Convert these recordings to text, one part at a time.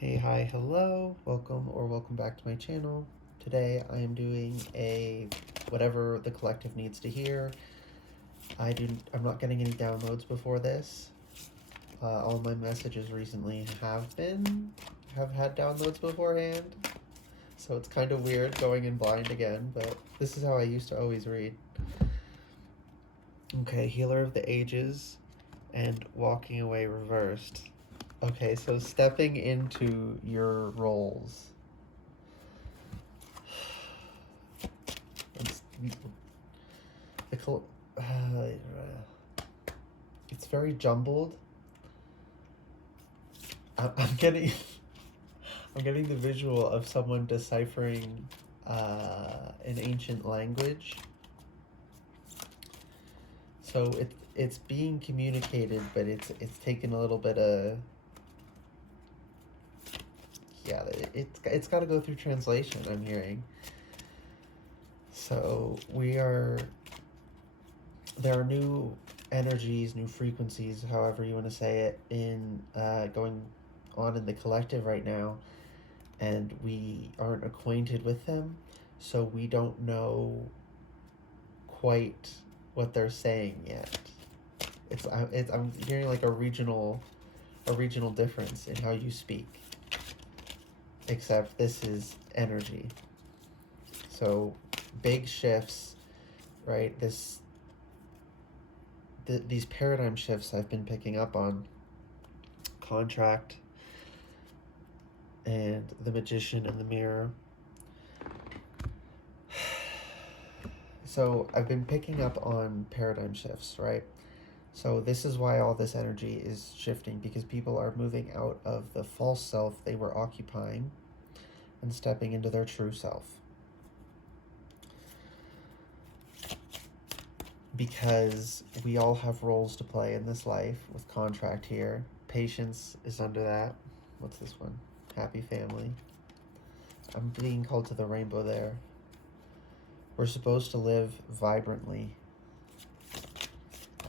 Hey, hi, hello, welcome back to my channel. Today I am doing a whatever the collective needs to hear. I'm not getting any downloads before this. All my messages recently have had downloads beforehand. So it's kind of weird going in blind again, but this is how I used to always read. Okay, Healer of the Ages and Walking Away reversed. Okay, so stepping into your roles. It's, the, it's very jumbled. I'm getting I'm getting the visual of someone deciphering an ancient language. So it's being communicated, but it's taken a little bit of it's got to go through translation. I'm hearing. So there are new energies, new frequencies, however you want to say it, in going on in the collective right now, and we aren't acquainted with them, so we don't know quite what they're saying yet. I'm hearing like a regional difference in how you speak, except this is energy. So big shifts, right? These paradigm shifts I've been picking up on: contract and the magician and the mirror. So I've been picking up on paradigm shifts, right? So this is why all this energy is shifting, because people are moving out of the false self they were occupying and stepping into their true self. Because we all have roles to play in this life with contract here. Patience is under that. What's this one? Happy family. I'm being called to the rainbow there. We're supposed to live vibrantly.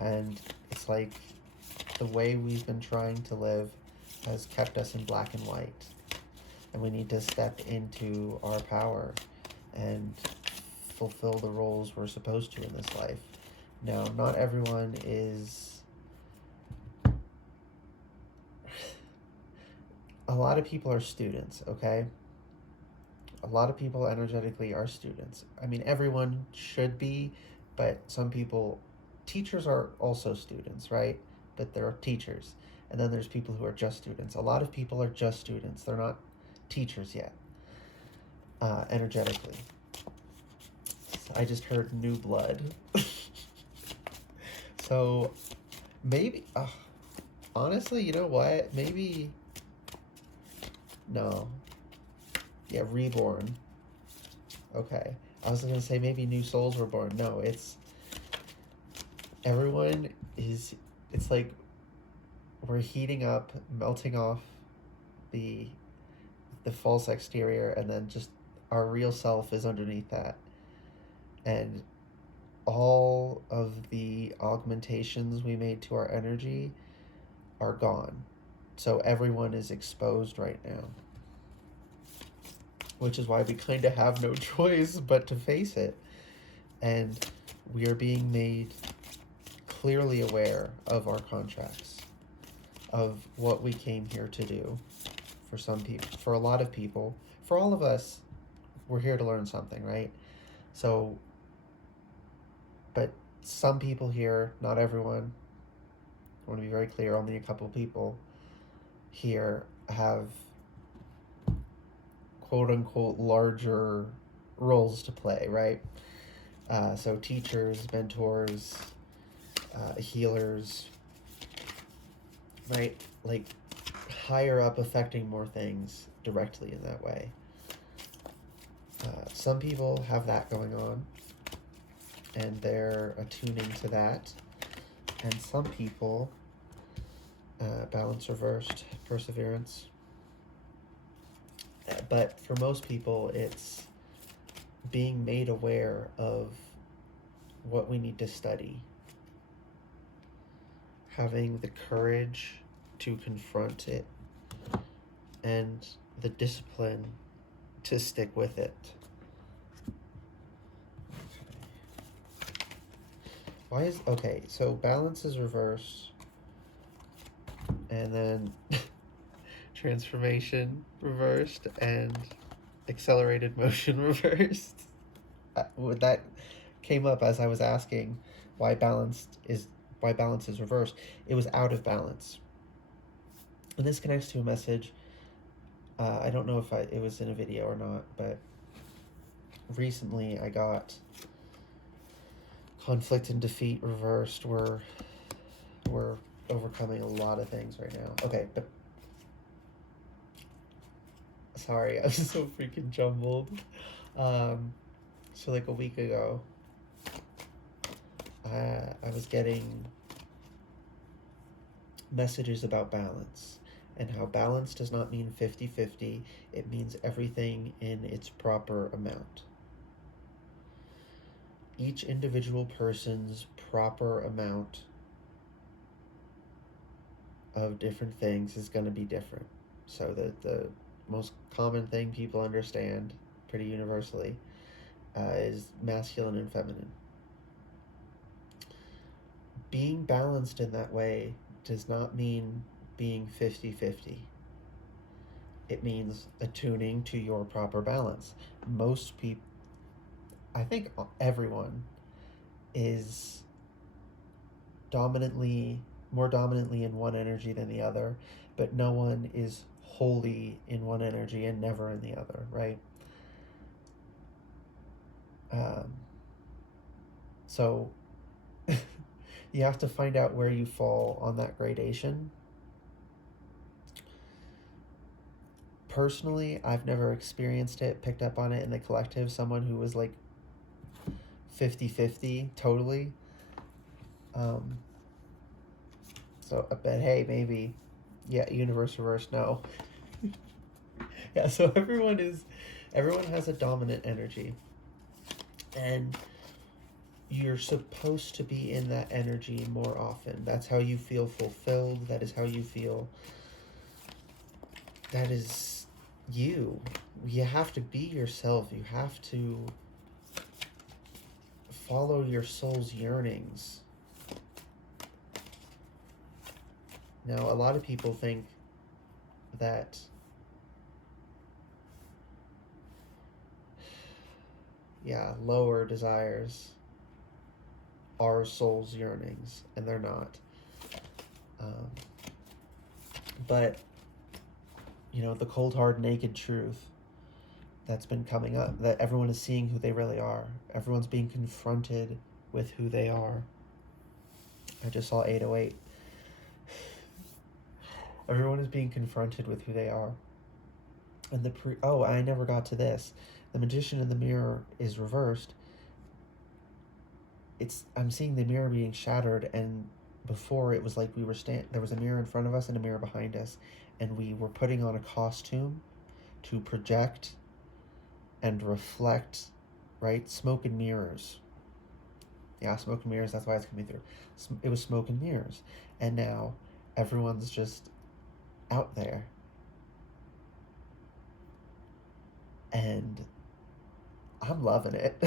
And it's like the way we've been trying to live has kept us in black and white. And we need to step into our power and fulfill the roles we're supposed to in this life. Now, not everyone is... A lot of people are students, okay? A lot of people energetically are students. I mean, everyone should be, but some people... Teachers are also students, right? But they're teachers. And then there's people who are just students. A lot of people are just students. They're not teachers yet, energetically. So I just heard new blood. So maybe, honestly, you know what? Maybe, no. Yeah, reborn. Okay. I was gonna say maybe new souls were born. No, everyone is, it's like we're heating up, melting off the false exterior, and then just our real self is underneath that. And all of the augmentations we made to our energy are gone. So everyone is exposed right now. Which is why we kind of have no choice but to face it. And we are being made clearly aware of our contracts, of what we came here to do. For some people, for a lot of people, for all of us, we're here to learn something, right? So, but some people here, not everyone, I want to be very clear, only a couple people here have quote unquote larger roles to play, right? So teachers, mentors, healers, right? Like higher up, affecting more things directly in that way. Some people have that going on, and they're attuning to that. And some people, balance reversed, perseverance. But for most people, it's being made aware of what we need to study, having the courage to confront it, and the discipline to stick with it. Why is okay? So balance is reversed, and then transformation reversed, and accelerated motion reversed. That came up as I was asking why why balance is reversed. It was out of balance, and this connects to a message. I don't know if it was in a video or not, but recently I got conflict and defeat reversed. We're overcoming a lot of things right now. Okay, but sorry, I'm so freaking jumbled. So like a week ago, I was getting messages about balance, and how balance does not mean 50-50. It means everything in its proper amount. Each individual person's proper amount of different things is going to be different. So the most common thing people understand pretty universally is masculine and feminine. Being balanced in that way does not mean being 50-50. It means attuning to your proper balance. Most people, I think everyone, is more dominantly in one energy than the other, but no one is wholly in one energy and never in the other, right? So you have to find out where you fall on that gradation. Personally, I've never experienced it, picked up on it in the collective, someone who was like 50-50 totally. So I bet, hey, maybe, yeah, universe reverse, no. Yeah, so everyone has a dominant energy, and you're supposed to be in that energy more often. That's how you feel fulfilled. That is how you feel. That is you. You have to be yourself. You have to follow your soul's yearnings. Now, a lot of people think that lower desires are soul's yearnings, and they're not. But the cold hard naked truth that's been coming up, that everyone is seeing who they really are. Everyone's being confronted with who they are. I just saw 808. Everyone is being confronted with who they are. And I never got to this. The magician in the mirror is reversed. I'm seeing the mirror being shattered, and before it was like there was a mirror in front of us and a mirror behind us, and we were putting on a costume to project and reflect, right? Smoke and mirrors. Yeah, smoke and mirrors, that's why it's coming through. It was smoke and mirrors. And now everyone's just out there. And I'm loving it.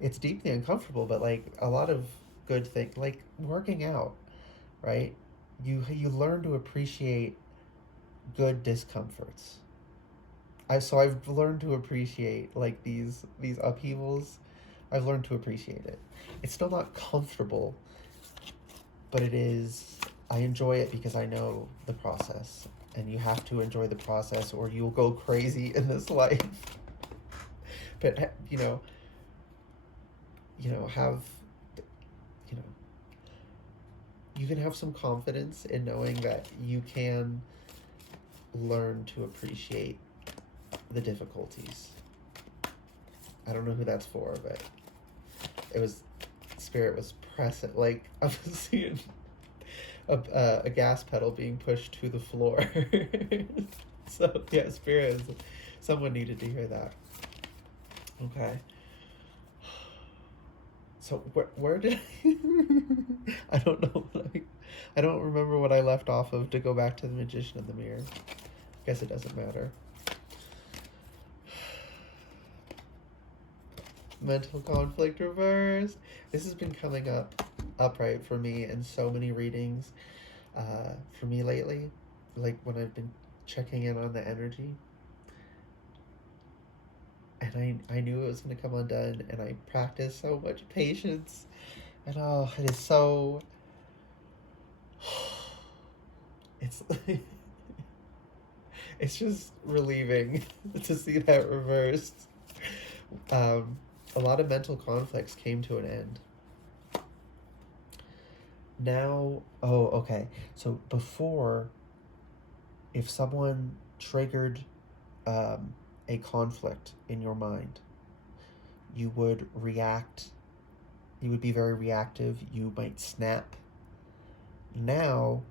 It's deeply uncomfortable, but like a lot of good things, like working out, right? You learn to appreciate good discomforts. I've learned to appreciate like these upheavals. I've learned to appreciate it. It's still not comfortable, but it is. I enjoy it because I know the process, and you have to enjoy the process, or you'll go crazy in this life. But have you can have some confidence in knowing that you can learn to appreciate the difficulties. I don't know who that's for, but Spirit was pressing, like I was seeing a gas pedal being pushed to the floor. So yeah, Spirit someone needed to hear that. Okay. So where did I don't know I don't remember what I left off of to go back to the magician in the mirror. Guess it doesn't matter. Mental conflict reverse. This has been coming up upright for me in so many readings for me lately, like when I've been checking in on the energy. And I knew it was going to come undone, and I practiced so much patience. And oh, it is so. It's it's just relieving to see that reversed. A lot of mental conflicts came to an end. Now, oh, okay. So before, if someone triggered a conflict in your mind, you would react. You would be very reactive. You might snap. Now,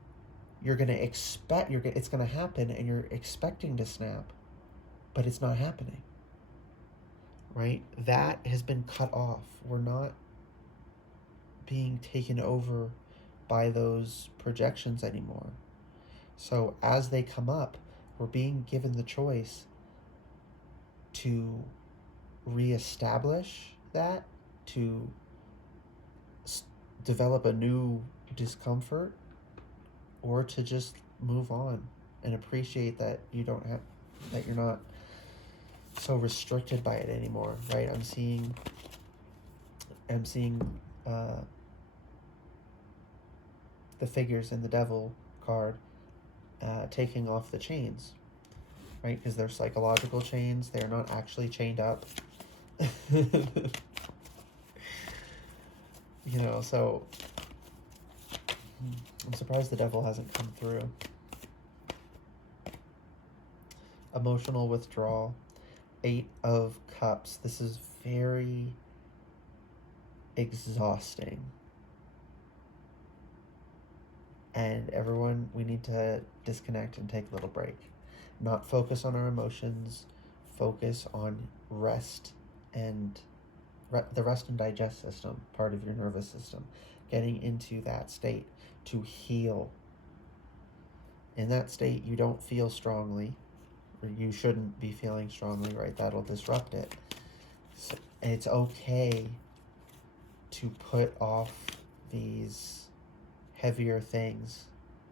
you're gonna expect it's gonna happen, and you're expecting to snap, but it's not happening. Right? That has been cut off. We're not being taken over by those projections anymore. So as they come up, we're being given the choice to reestablish that, to develop a new discomfort, or to just move on and appreciate that that you're not so restricted by it anymore, right? I'm seeing the figures in the devil card taking off the chains, right? Because they're psychological chains. They're not actually chained up. So I'm surprised the devil hasn't come through. Emotional withdrawal. 8 of Cups. This is very exhausting. And everyone, we need to disconnect and take a little break. Not focus on our emotions. Focus on rest and the rest and digest system, part of your nervous system. Getting into that state to heal. In that state, you don't feel strongly, or you shouldn't be feeling strongly, right? That'll disrupt it. So it's okay to put off these heavier things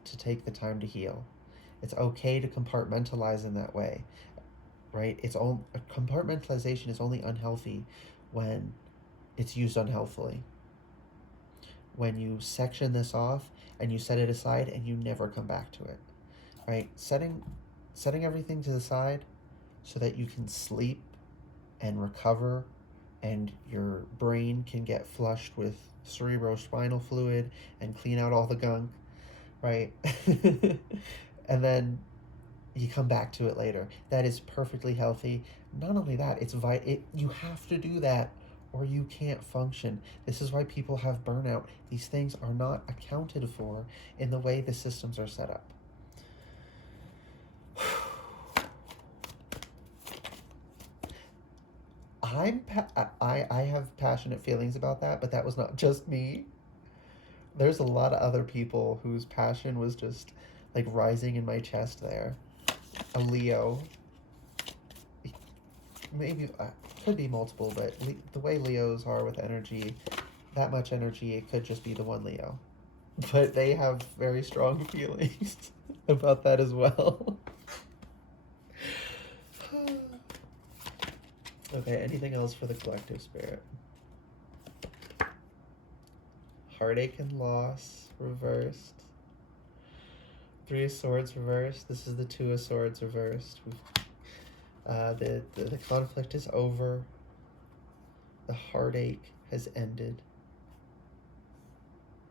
to take the time to heal. It's okay to compartmentalize in that way, right? Compartmentalization is only unhealthy when it's used unhealthily. When you section this off and you set it aside and you never come back to it, right? Setting everything to the side so that you can sleep and recover, and your brain can get flushed with cerebrospinal fluid and clean out all the gunk, right? And then you come back to it later. That is perfectly healthy. Not only that, you have to do that or you can't function. This is why people have burnout. These things are not accounted for in the way the systems are set up. I have passionate feelings about that, but that was not just me. There's a lot of other people whose passion was just like rising in my chest there. A Leo. Maybe, could be multiple, but the way Leos are with energy, that much energy, it could just be the one Leo. But they have very strong feelings about that as well. Okay, anything else for the collective spirit? Heartache and loss reversed. 3 of Swords reversed. This is the 2 of Swords reversed. The conflict is over. The heartache has ended.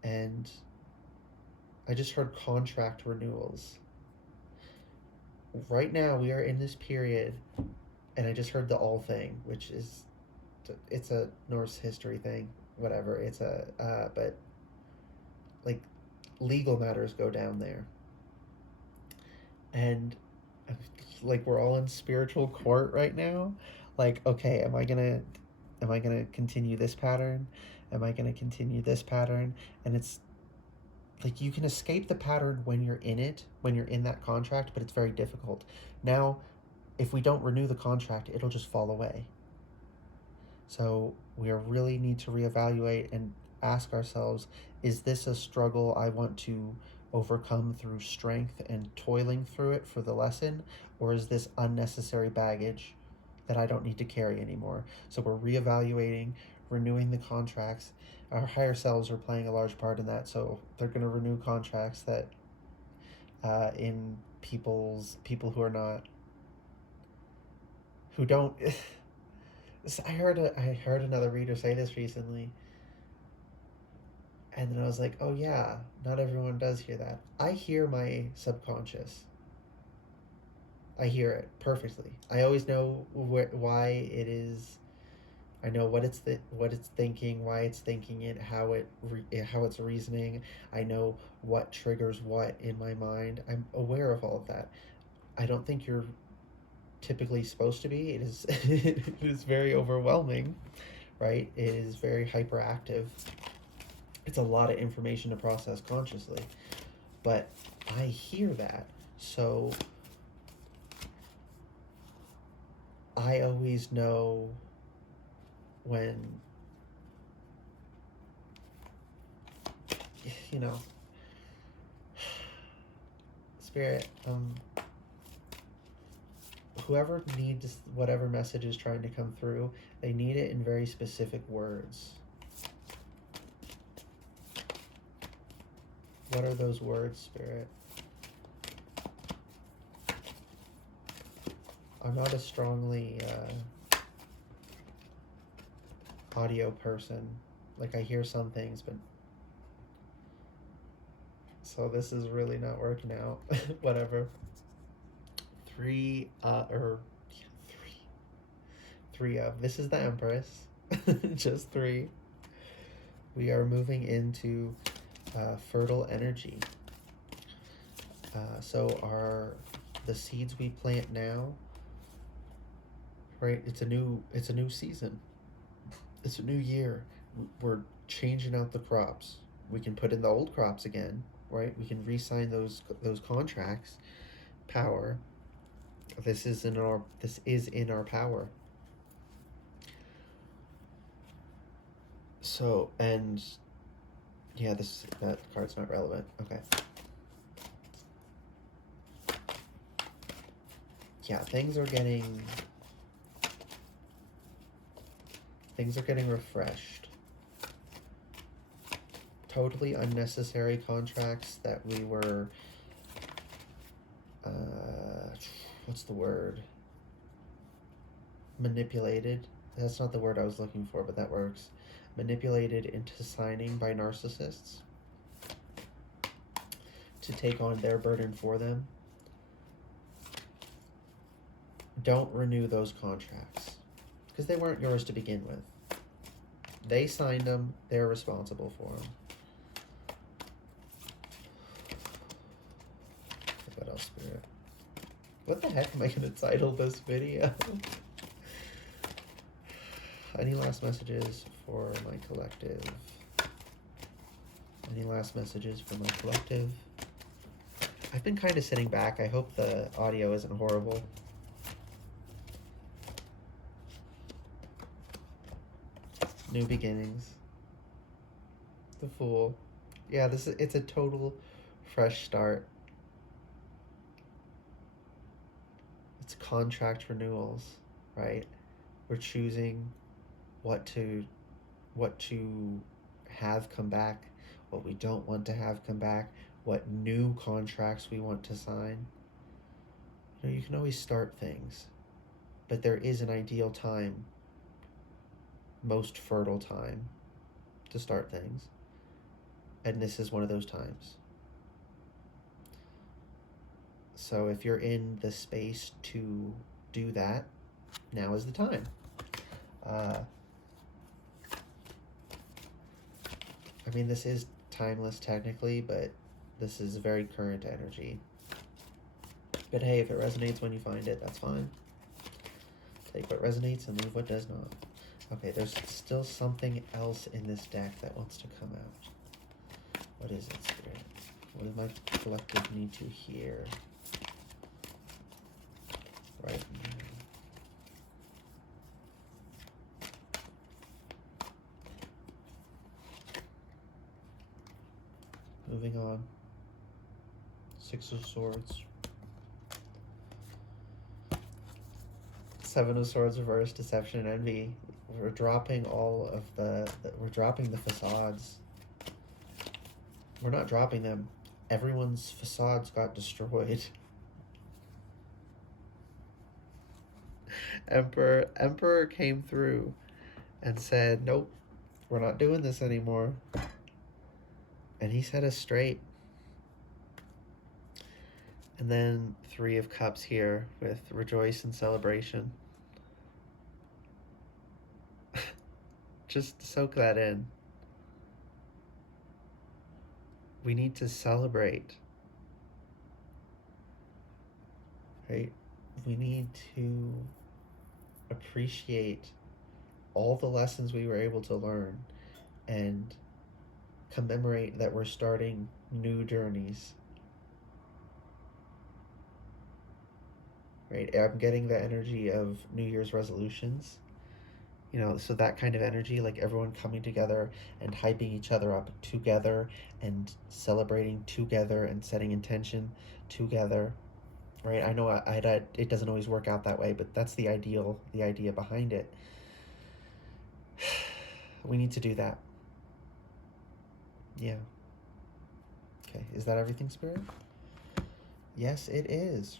And I just heard contract renewals. Right now we are in this period, and I just heard the all thing, which is, it's a Norse history thing, whatever. It's but like legal matters go down there. And like we're all in spiritual court right now. Like, okay, am I gonna continue this pattern? Am I gonna continue this pattern? And it's like, you can escape the pattern when you're in it, when you're in that contract, but it's very difficult. Now, if we don't renew the contract, it'll just fall away. So we really need to reevaluate and ask ourselves, is this a struggle I want to overcome through strength and toiling through it for the lesson, or is this unnecessary baggage that I don't need to carry anymore? So we're reevaluating, renewing the contracts. Our higher selves are playing a large part in that, so they're going to renew contracts that in people who are not, who don't. I heard another reader say this recently, and then I was like, oh yeah, not everyone does hear that. I hear my subconscious. I hear it perfectly. I always know why it is. I know what it's thinking, why it's thinking it, how it's reasoning. I know what triggers what in my mind. I'm aware of all of that. I don't think you're typically supposed to be. It is it is very overwhelming, right? It is very hyperactive. It's a lot of information to process consciously, but I hear that. So I always know when, you know, Spirit, whoever needs whatever message is trying to come through, they need it in very specific words. What are those words, Spirit? I'm not a strongly audio person. Like, I hear some things, but so this is really not working out. Whatever. Three of. This is the Empress. Just three. We are moving into fertile energy. So the seeds we plant now, right? It's a new season. It's a new year. We're changing out the crops. We can put in the old crops again, right? We can re-sign those contracts. Power. This is in our power. So, and yeah, that card's not relevant. Okay. Yeah, things are getting refreshed. Totally unnecessary contracts that we were what's the word? Manipulated. That's not the word I was looking for, but that works. Manipulated into signing by narcissists to take on their burden for them. Don't renew those contracts because they weren't yours to begin with. They signed them. They're responsible for them. What else, Spirit? What the heck am I going to title this video? Any last messages for my collective? Any last messages for my collective? I've been kind of sitting back. I hope the audio isn't horrible. New beginnings. The Fool. Yeah, it's a total fresh start. It's contract renewals, right? We're choosing what to have come back, what we don't want to have come back, what new contracts we want to sign. You can always start things, but there is an ideal time, most fertile time to start things, and this is one of those times. So if you're in the space to do that, now is the time. I mean, this is timeless technically, but this is very current energy. But hey, if it resonates when you find it, that's fine. Take what resonates and leave what does not. Okay, there's still something else in this deck that wants to come out. What is it, Spirit? What does my collective need to hear right now? Moving on. Six of Swords. Seven of Swords reverse, deception and envy. We're dropping all of we're dropping the facades. We're not dropping them. Everyone's facades got destroyed. Emperor came through and said, nope, we're not doing this anymore. And he set us straight. And then Three of Cups here with rejoice and celebration. Just soak that in. We need to celebrate. Right? We need to appreciate all the lessons we were able to learn and commemorate that we're starting new journeys. Right? I'm getting the energy of New Year's resolutions. You know, so that kind of energy, like everyone coming together and hyping each other up together and celebrating together and setting intention together. Right? I know it doesn't always work out that way, but that's the idea behind it. We need to do that. Yeah. Okay, is that everything, Spirit? Yes, it is.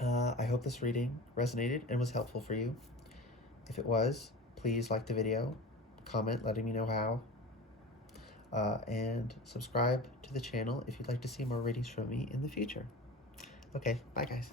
I hope this reading resonated and was helpful for you. If it was, please like the video, comment letting me know how, and subscribe to the channel if you'd like to see more readings from me in the future. Okay, bye guys.